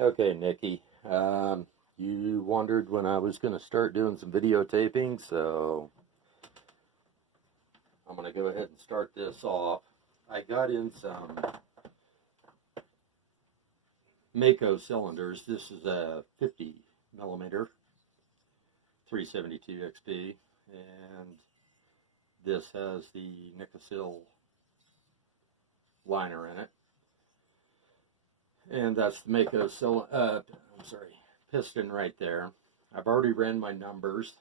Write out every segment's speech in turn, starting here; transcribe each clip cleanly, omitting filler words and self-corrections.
Okay, Nikki. You wondered when I was going to start doing some videotaping, so I'm going to go ahead and start this off. I got in some Mako cylinders. This is a 50 millimeter 372 XP, and this has the Nickel liner in it. And that's the Mako piston right there. I've already ran my numbers,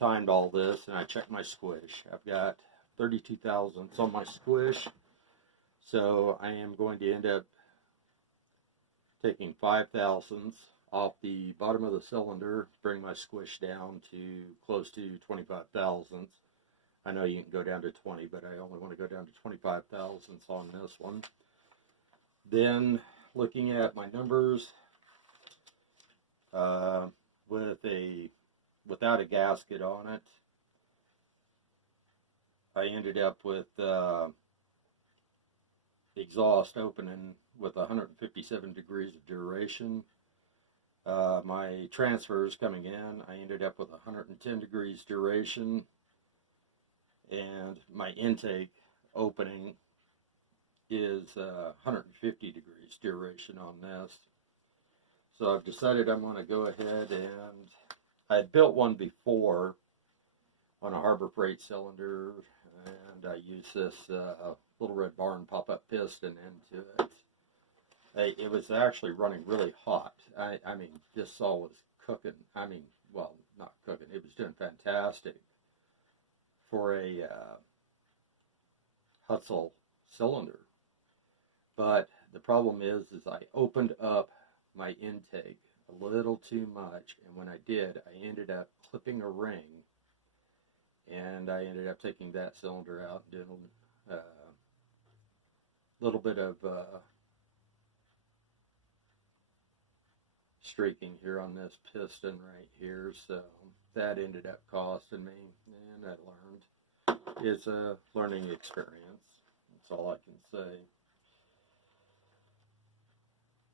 timed all this, and I checked my squish. I've got 32 thousandths on my squish, so I am going to end up taking 5 thousandths off the bottom of the cylinder, bring my squish down to close to 25 thousandths. I know you can go down to 20, but I only want to go down to 25 thousandths on this one. Then, looking at my numbers, without a gasket on it, I ended up with exhaust opening with 157 degrees of duration. My transfers coming in, I ended up with 110 degrees duration, and my intake opening is 150 degrees duration on this. So I've decided I'm going to go ahead, and I had built one before on a Harbor Freight cylinder, and I used this Little Red Barn pop-up piston into it. It was actually running really hot. I mean, this saw was cooking. I mean, well, not cooking. It was doing fantastic for a Huztl cylinder. But the problem is I opened up my intake a little too much, and when I did, I ended up clipping a ring, and I ended up taking that cylinder out and doing a little bit of streaking here on this piston right here, so that ended up costing me, and I learned. It's a learning experience. That's all I can say.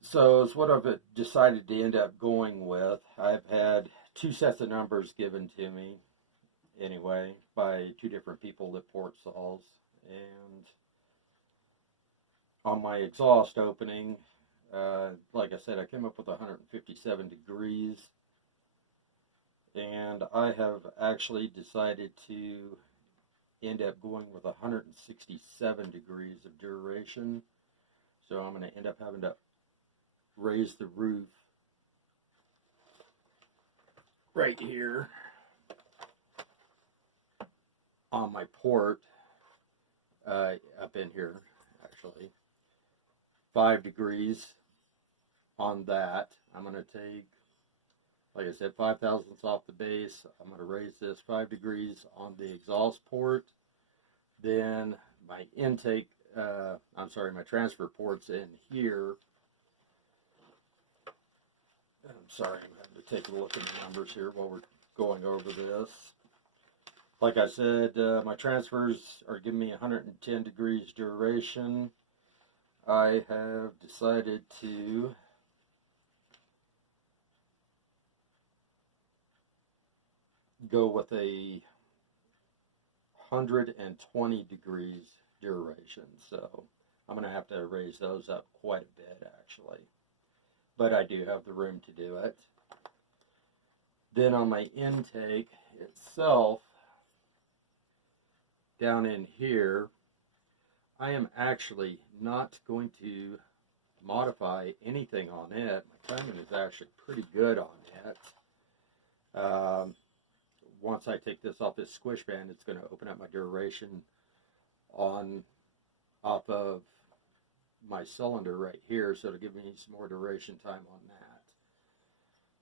So it's what I've decided to end up going with. I've had 2 sets of numbers given to me anyway by 2 different people that port saws, and on my exhaust opening, like I said, I came up with 157 degrees, and I have actually decided to end up going with 167 degrees of duration. So I'm going to end up having to raise the roof right here on my port, up in here actually, 5 degrees on that. I'm going to take, like I said, 5 thousandths off the base. I'm going to raise this 5 degrees on the exhaust port. Then my intake, my transfer port's in here. I'm sorry, I'm having to take a look at the numbers here while we're going over this. Like I said, my transfers are giving me 110 degrees duration. I have decided to go with a 120 degrees duration, so I'm going to have to raise those up quite a bit actually, but I do have the room to do it. Then on my intake itself, down in here, I am actually not going to modify anything on it. My timing is actually pretty good on it. Once I take this off this squish band, it's going to open up my duration off of my cylinder right here, so it'll give me some more duration time on that.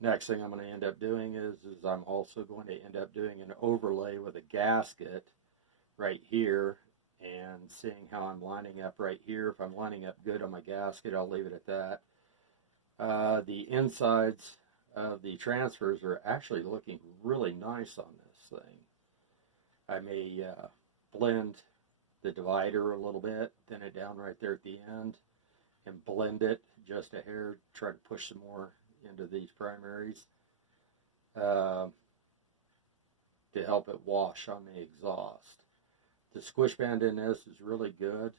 Next thing I'm going to end up doing is I'm also going to end up doing an overlay with a gasket right here, and seeing how I'm lining up right here. If I'm lining up good on my gasket, I'll leave it at that. The insides of the transfers are actually looking really nice on this thing. I may blend the divider a little bit, thin it down right there at the end, and blend it just a hair, try to push some more into these primaries uh, to help it wash on the exhaust. The squish band in this is really good.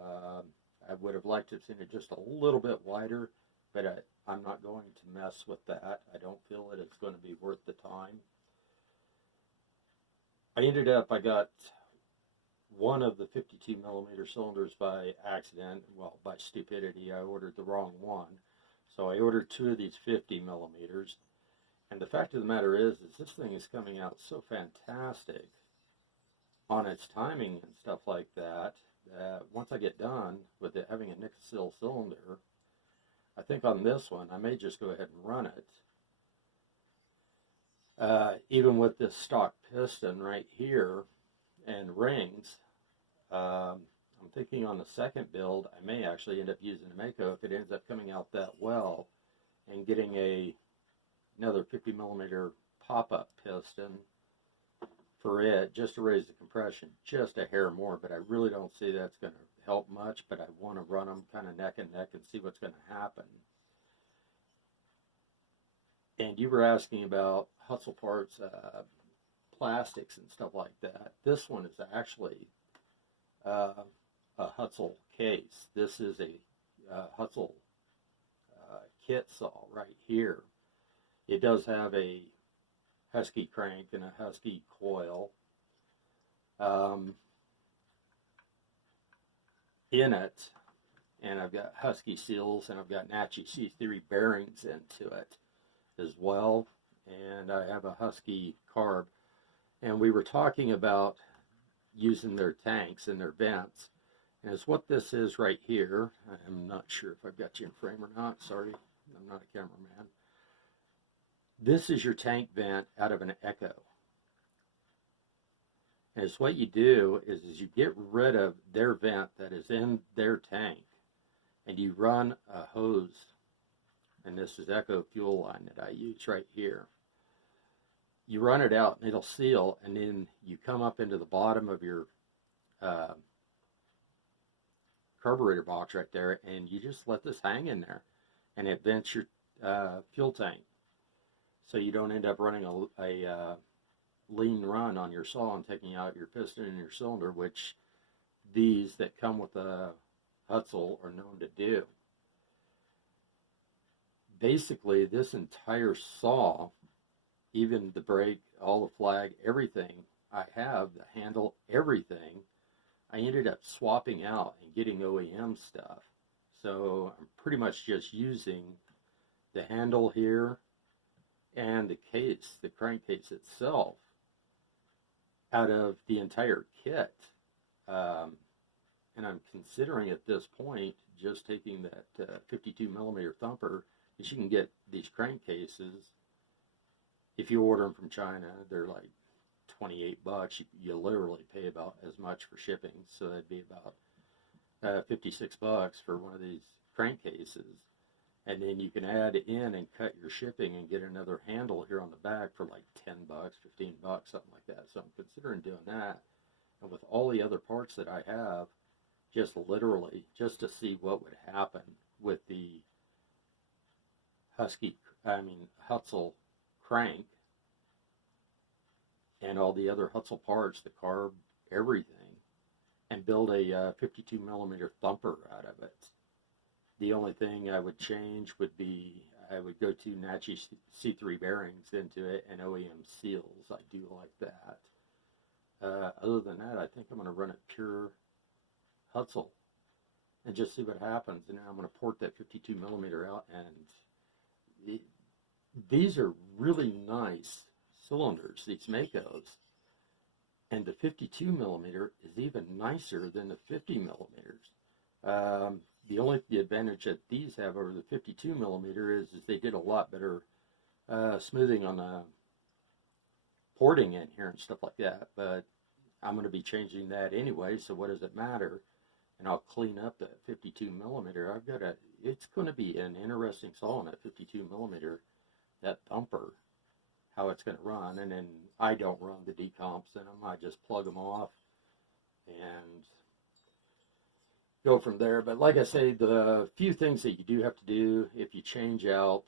I would have liked to have seen it just a little bit wider, but I'm not going to mess with that. I don't feel that it's going to be worth the time. I got one of the 52 millimeter cylinders by accident, well, by stupidity. I ordered the wrong one. So I ordered two of these 50 millimeters. And the fact of the matter is this thing is coming out so fantastic on its timing and stuff like that, that once I get done with it having a Nickel cylinder, I think on this one I may just go ahead and run it. Even with this stock piston right here and rings, I'm thinking on the second build I may actually end up using a Mako if it ends up coming out that well, and getting another 50 millimeter pop-up piston for it, just to raise the compression just a hair more. But I really don't see that's going to help much, but I want to run them kind of neck and neck and see what's going to happen. And you were asking about Huztl parts, plastics and stuff like that. This one is actually a Huztl case. This is a Huztl kit saw right here. It does have a Husky crank and a Husky coil in it, and I've got Husky seals, and I've got Nachi C3 bearings into it as well, and I have a Husky carb. And we were talking about using their tanks and their vents, and it's what this is right here. I'm not sure if I've got you in frame or not. Sorry, I'm not a cameraman. This is your tank vent out of an Echo. And it's what you do is you get rid of their vent that is in their tank, and you run a hose, and this is Echo fuel line that I use right here. You run it out and it'll seal, and then you come up into the bottom of your carburetor box right there, and you just let this hang in there, and it vents your fuel tank. So you don't end up running a lean run on your saw and taking out your piston and your cylinder, which these that come with a Huztl are known to do. Basically, this entire saw, even the brake, all the flag, everything I have, the handle, everything, I ended up swapping out and getting OEM stuff. So I'm pretty much just using the handle here and the case, the crankcase itself, out of the entire kit. And I'm considering at this point just taking that 52 millimeter thumper, because you can get these crankcases, if you order them from China, they're like 28 bucks. You literally pay about as much for shipping, so that'd be about 56 bucks for one of these crankcases. And then you can add in and cut your shipping and get another handle here on the back for like 10 bucks, 15 bucks, something like that. So I'm considering doing that. And with all the other parts that I have, just literally, just to see what would happen with the Huztl crank and all the other Huztl parts, the carb, everything, and build a 52 millimeter thumper out of it. The only thing I would change would be I would go to Nachi C3 bearings into it and OEM seals. I do like that. Other than that, I think I'm going to run it pure Huztl and just see what happens. And then I'm going to port that 52 millimeter out. And these are really nice cylinders, these Makos. And the 52 millimeter is even nicer than the 50 millimeters. The advantage that these have over the 52 millimeter is they did a lot better smoothing on the porting in here and stuff like that. But I'm going to be changing that anyway, so what does it matter? And I'll clean up that 52 millimeter. It's going to be an interesting saw on that 52 millimeter, that thumper, how it's going to run. And then I don't run the decomps in them. I just plug them off and go from there. But like I say, the few things that you do have to do if you change out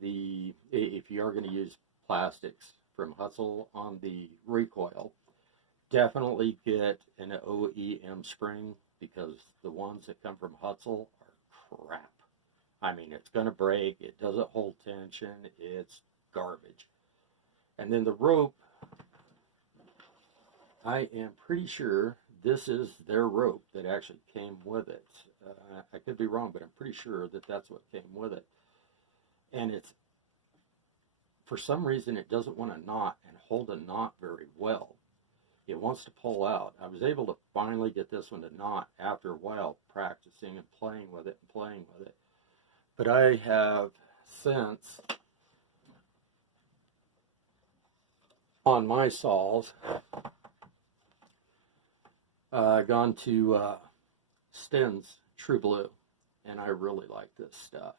if you are going to use plastics from Huztl on the recoil, definitely get an OEM spring, because the ones that come from Huztl are crap. I mean, it's going to break. It doesn't hold tension. It's garbage. And then the rope, I am pretty sure this is their rope that actually came with it. I could be wrong, but I'm pretty sure that that's what came with it. And it's, for some reason, it doesn't want to knot and hold a knot very well. It wants to pull out. I was able to finally get this one to knot after a while practicing and playing with it. But I have since, on my saws, gone to Sten's True Blue, and I really like this stuff.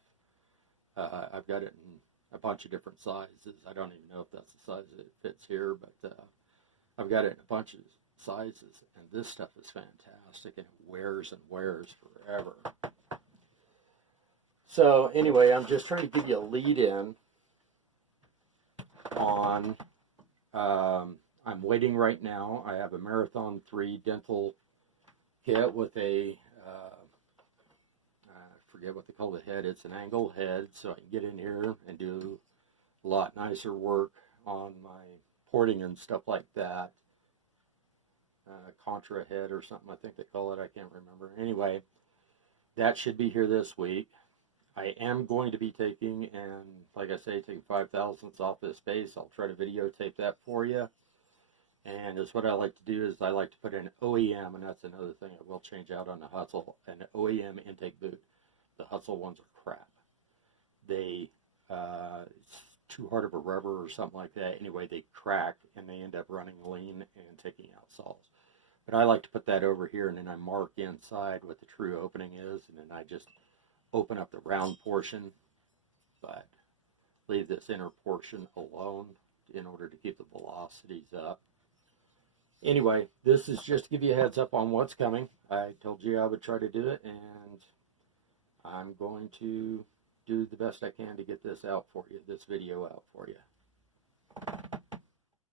I've got it in a bunch of different sizes. I don't even know if that's the size that it fits here, but I've got it in a bunch of sizes, and this stuff is fantastic, and it wears and wears forever. So anyway, I'm just trying to give you a lead in on, I'm waiting right now. I have a Marathon 3 dental kit with a, I forget what they call the head. It's an angle head, so I can get in here and do a lot nicer work on my porting and stuff like that. Contra head or something, I think they call it. I can't remember. Anyway, that should be here this week. I am going to be taking, and like I say, taking 5/1000ths off this base. I'll try to videotape that for you. And it's what I like to do is I like to put in OEM, and that's another thing I will change out on the Huztl, an OEM intake boot. The Huztl ones are crap. They, it's too hard of a rubber or something like that. Anyway, they crack and they end up running lean and taking out saws. But I like to put that over here, and then I mark inside what the true opening is, and then I just open up the round portion, but leave this inner portion alone in order to keep the velocities up. Anyway, this is just to give you a heads up on what's coming. I told you I would try to do it, and I'm going to do the best I can to get this out for you, this video out for you.